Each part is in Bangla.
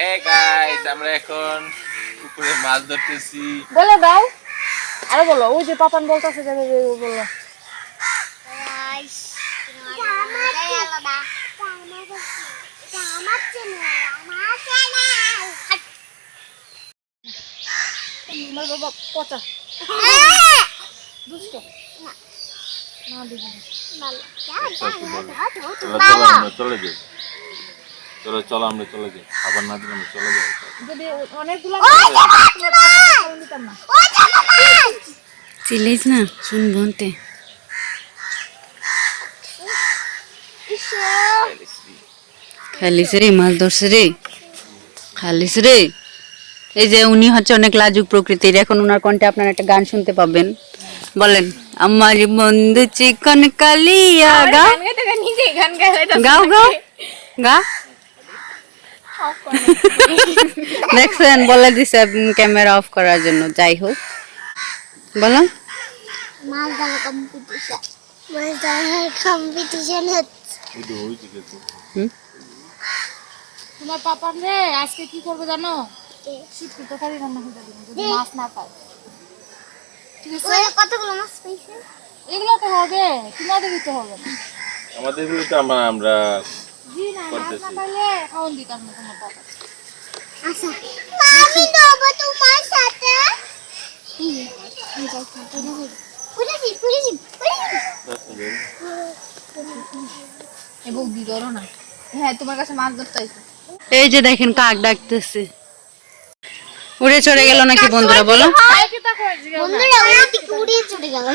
হে গাইস, আমরা এখন পুকুরে মাছ ধরতেছি। বলে দাও, আরে বলো। ওই যে পাপান বলতেছে যে বলো। বাবা পচা দুষ্ট না দেখি চলে যাই, চলো আমরা চলে যাই। খাবার না দিলে আমরা চলে যাই। যদি অনেকগুলো নিতাম না। চিল্লাইস না, শুনবো তে। খালিস রে, মাছ ধরছে রে, খালিস রে। এই যে উনি হচ্ছে অনেক লাজুক প্রকৃতির। এখন ওনার কণ্ঠে আপনারা একটা গান শুনতে পাবেন। বলেন, আমার বন্ধু চিকন কালিয়া। গাও গাও গাও গা। দেখছেন, বলে দিছে ক্যামেরা অফ করার জন্য। যাই হোক, বলো। মাছ ধরা কম্পিটিশন, মাছ ধরার কম্পিটিশন হচ্ছে। তোমার পাপান রে আজকে কি করবে জানো? শুটকি তরকারি রান্না করে দেবো যদি মাছ না পায়। ঠিক আছে? কতগুলো মাছ পাইছে? এগুলো তো হবে, তোমাদের দিতে হবে না। আমাদের তো আমরা জি না, মাছ না পাইলে খাওয়ান দিতাম না তোমার পাপা। আচ্ছা, আমি দেবো তোমার সাথে। এ বৌদি ধরো না। হ্যাঁ, তোমার কাছে মাছ ধরতে আইছে। এই যে দেখেন, কাক ডাকতেছে। উড়ে চড়ে গেল নাকি বন্ধুরা? বলো বন্ধুরা ওদিকে উড়িয়ে চলে গেল।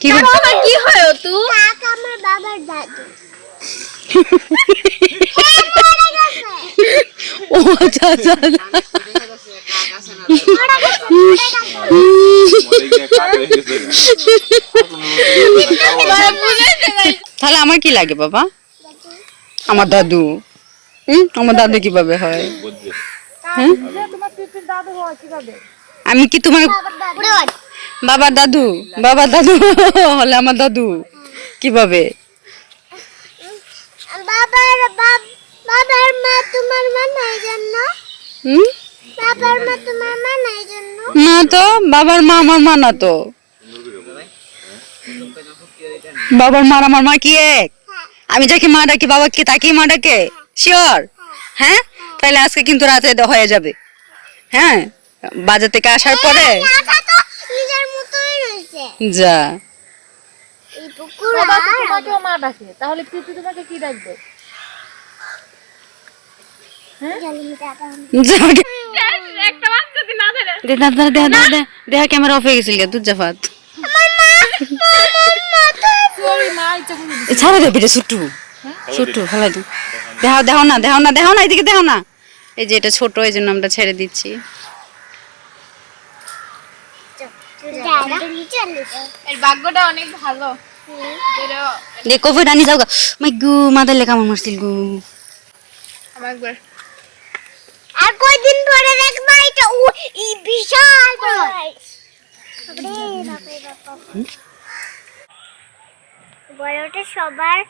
কি তোমার কি হয় তু? কাক আমার বাবার দাদু। ও আচ্ছা আচ্ছা। তাহলে আমার কি লাগে বাবা? আমার দাদু। আমার দাদু কিভাবে হয়? তোমার পিপির দাদু হয় কিভাবে? আমি কি তোমার বাবার দাদু? বাবার দাদু হলে আমার দাদু কিভাবে? বাবার মা তোমার মা নাই জন্য। বাবার মা তোমার মা নাই জন্য। না তো, বাবার মা আমার মা না তো। বাবার মা আমার মা কি এক? আমি যাকে মা ডাকি, বাবা কি তাকেই মা ডাকে? শিওর? হ্যাঁ, তাহলে আজকে কিন্তু রাতে হয়ে যাবে। হ্যাঁ, বাজার থেকে আসার পরে নিজের মতোই রয়েছে। যা। এই পুকুর বাবা তো তোমাকেও মা ডাকে, তাহলে পিপি তোমাকে কি ডাকবে? দেখা ক্যামেরা অফ হয়ে গেছিল, দুধ জাফাত ছাড়া দে পিঠে ছুট্টু ছুট্টু ফেলাই দু। দেখাও দেখাও না, দেখাও না, দেখাও না, এদিকে দেখাও না। এই যে এটা ছোট, এই জন্য আমরা ছেড়ে দিচ্ছি। ভাগ্যটা অনেক ভালো। দেখো রানি যাও গা। মাই গু, মাথায় লেখা আমার মারছিল গু। আর কয়দিন পরে দেখবা এটা এই বিশাল বড়। বড়টা সবার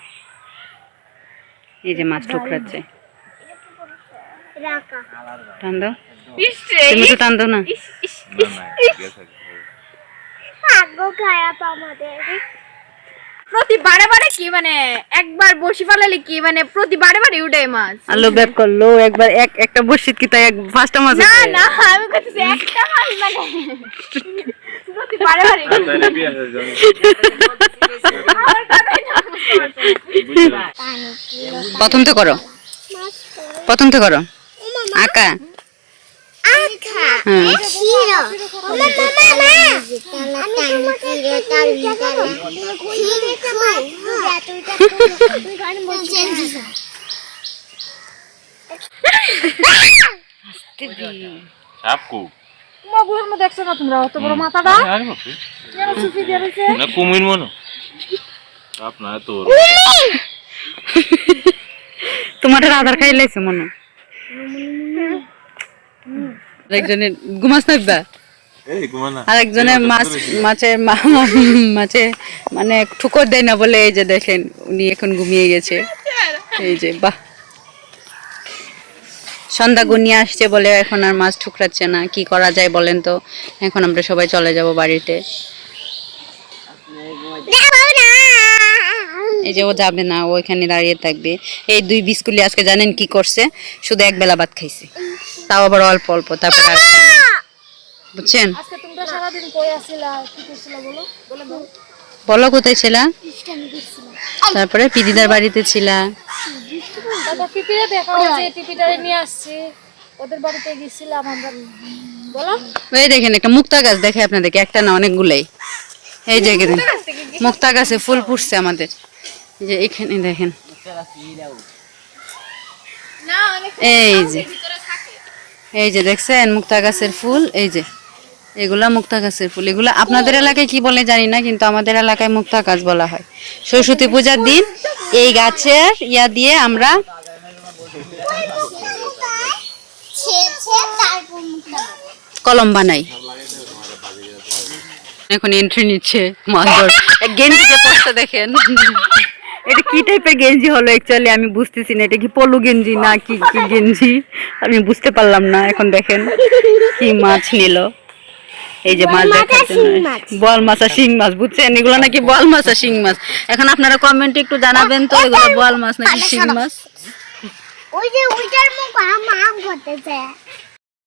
এই যে মাছ ঠোকরাচ্ছে। রাখা টান দাও, তুমি একটু টান দাও না। ভাগ্য খারাপ আমাদের। প্রতি বারে বারে কি মানে একবার বসি ফেলালে কি মানে প্রতি বারে বারে উঠে মাছ। আলো ব্যাক করলো একবার, একটা বসিত কি তাই ফার্স্টটা মাছ? না না, আমি কইতেছি একটা মাছ মানে প্রতি বারে বারে প্রথম তো করো, প্রথম তো করো। আঁকা আখা হ্যাঁ। শিরো মামা মামা আমি তোমাকে শিরো তাল তুই গান বলছিস। সাপকু তোমার বুড়োর মধ্যে দেখছো না তোমরা অত বড় মাথাটা? আরে বাপরে, কেন সুফি দিয়ে রইছে? না কুমির মনো সাপ না তো। তোমার আধার খাই লাইছে মনে। একজনে ঘুমাস না, এই ঘুমানা। আর একজনে মাছে মানে ঠুকর দেয় না বলে এই যে দেখেন উনি এখন ঘুমিয়ে গেছে। এই যে বাহ, সন্ধ্যা গনিয়ে আসছে বলে এখন আর মাছ ঠুকরাচ্ছে না, কি করা যায় বলেন তো। এখন আমরা সবাই চলে যাব বাড়িতে। এই যে ও যাবে না, ও এখানে দাঁড়িয়ে থাকবে। এই দুই বিস্কুলি আজকে জানেন কি করছে, শুধু এক বেলা ভাত খাইছে, তাও আবার অল্প অল্প, তারপর আর খায় না। বুঝছেন? আজকে তোমরা সারাদিন কই আছিলা, কি করছিলা বলো? বলে দাও। বলো কোথায় ছিলা? তারপরে পিদিদার বাড়িতে ছিলা। তারপর টিপিরে দেখা যে টিপিটারে নিয়ে আসছে, ওদের বাড়িতে গেছিলাম আমরা। বলো। ওই দেখেন একটা মুক্তা গাছ দেখে আপনাদেরকে, একটা না অনেকগুলাই। এই যে দেখেন মুক্তা গাছে ফুল ফুটছে আমাদের, এই যে এখানে দেখেন। এই যে দেখছেন মুক্তা গাছের ফুল, এই যে এগুলা মুক্তা গাছের ফুল। এগুলা আপনাদের এলাকায় কি বলে জানি না, কিন্তু আমাদের এলাকায় মুক্তা গাছ বলা হয়। সরস্বতী পূজার দিন এই গাছের ইয়া দিয়ে আমরা কলম বানাই। এখন এন্ট্রি নিচ্ছে মাছ ধর। গেঞ্জি যে পড়ছে দেখেন, এটা কি টাইপের গেঞ্জি হলো অ্যাকচুয়ালি আমি বুঝতেছি না, এটা কি পলু গেঞ্জি না কি কি গেঞ্জি আমি বুঝতে পারলাম না। এখন দেখেন কি মাছ নিল, এই যে মাছ দেখার জন্য বোয়াল মাছ আর শিং মাছ, বুঝছেন? এগুলো নাকি বোয়াল মাছ আর শিং মাছ। এখন আপনারা কমেন্টে একটু জানাবেন তো এগুলো বোয়াল মাছ নাকি শিং মাছ। ওই যে ওইটার মুখ আম করতেছে।